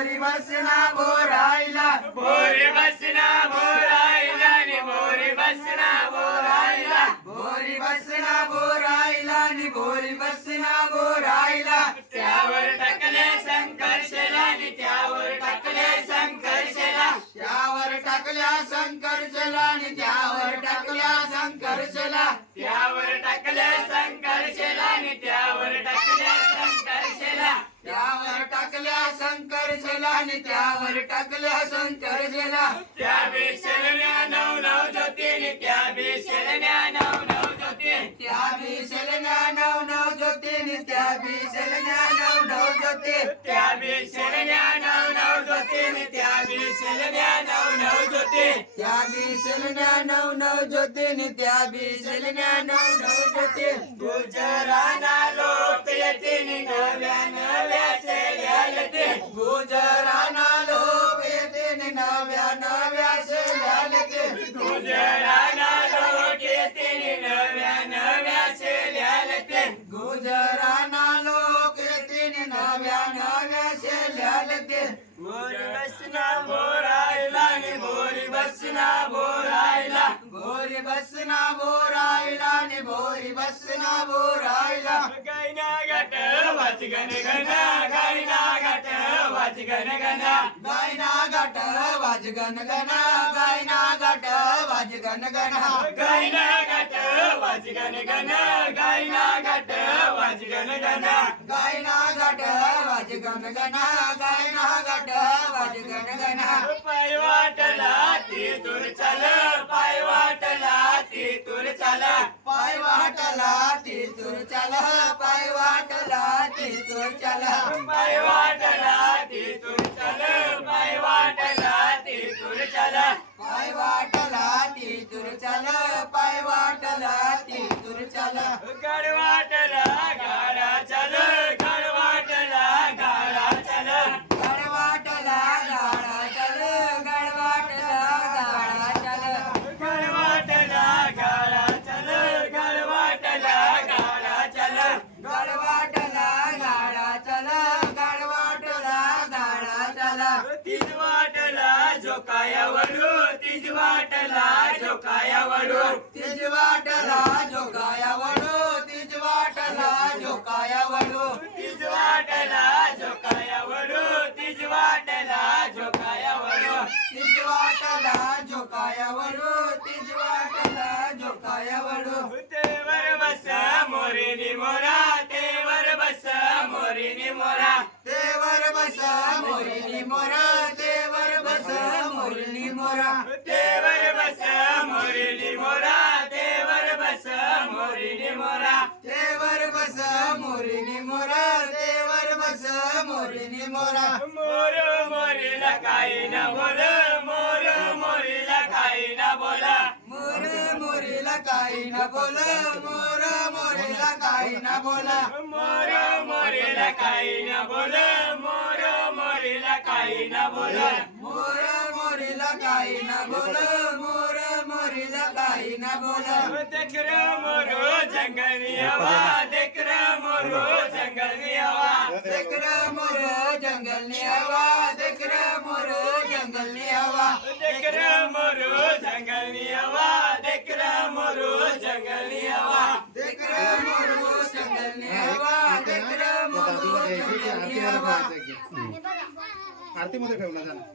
बसना बोरायला. बोरी बसना बोरायला नि बोरी बसना बोरायला. बोरी बसना बोरायला नि बोरी बसना बोरायला. त्यावर टाकले संकर्षला नि त्यावर टाकले संकर्षला. त्यावर टाकल्या संकर्षला आणि त्यावर टाकल्या संकर्षला त्यावर टाकले संकर्षला नि त्यावर टाकले संकर्षला त्यावर टाकल्या संकर्षला आणि त्यावर टाकल्या संकर्षला त्या बेसलण्या नव नव ज्योतीने त्या बेसलण्या नव नव ज्योती त्या बिसलण्या नव नव ज्योतीने त्या बिसलण्या नव नव ज्योती त्या बेसलण्या नव नव ज्योतीने त्या बेसलण्या नव नव ज्योती त्या बिसलण्या नव नव ज्योतीने त्या बिसलण्या नव नव ज्योती गुजराना नव्या नव्या शेल्याला ते गुजराना लोक येते नव्या नव्या शेल्या येते गुजराना लोक येते नि नव्या नव्या शेल्याला ते बोरी बसना बोरायला नि बोरी बसना बोरायला भोरी बसना बोरायला नि भोरी बसना बोरायला गायना गट वाच गण गण गायना वाच गण गण गायना गाट वाज गण गण गायना गाट वाज गण गण गायना गट वाच गण गण गायना गट वाच गण गण गायना गाट वाज गण गण गायना गाट वाज गण गण पाय वाटला ती दूर चाल पाय वाटला ती दूर चाल. पाय वाटला ती तुर चल पाय वाटला ती तुर चल. पाय तीज वाटला झोकाया वडू तीज वाटला झोकाया वडू तिज वाटला जोगाया वडू तिज वाटला जोगाया वडू तीज वाटला झोकाया वडू तीज वाटला झोकाया वडू तिज वाटला जोगाया वडू तिज वाटला जोगाया वडू तेवर बस मोरीनी मोरा तेवर बस मोरीनी मोरा. देवर बस मोरिनी मोरा देवर बस मोरिनी मोरा. तेवर बस मोरीनी मोरा तेवर बस मोरीनी मोरा. देवर बस मोरिनी मोरा देवर बस मोरिनी मोरा. मोर मोरीला काही न बोल मोर मोरीला काही न बोला. मोर मोरीला काही न बोल मोर मोरीला काही न बोल. मोर मोरीला काही न बोल मोर मोरीला काही न बोल मोर मोरीला काही न बोल मोर मोरीला काही न बोल देख रे मोरो जंगली हवा देख रे मोरो जंगली हवा देख रे मोर जंगल ने हवा देख रे मोर जंगल ने हवा देख रे मोरो जंगली हवा देख रे मोरो जंगली हवा आरतीमध्ये ठेवला जाणार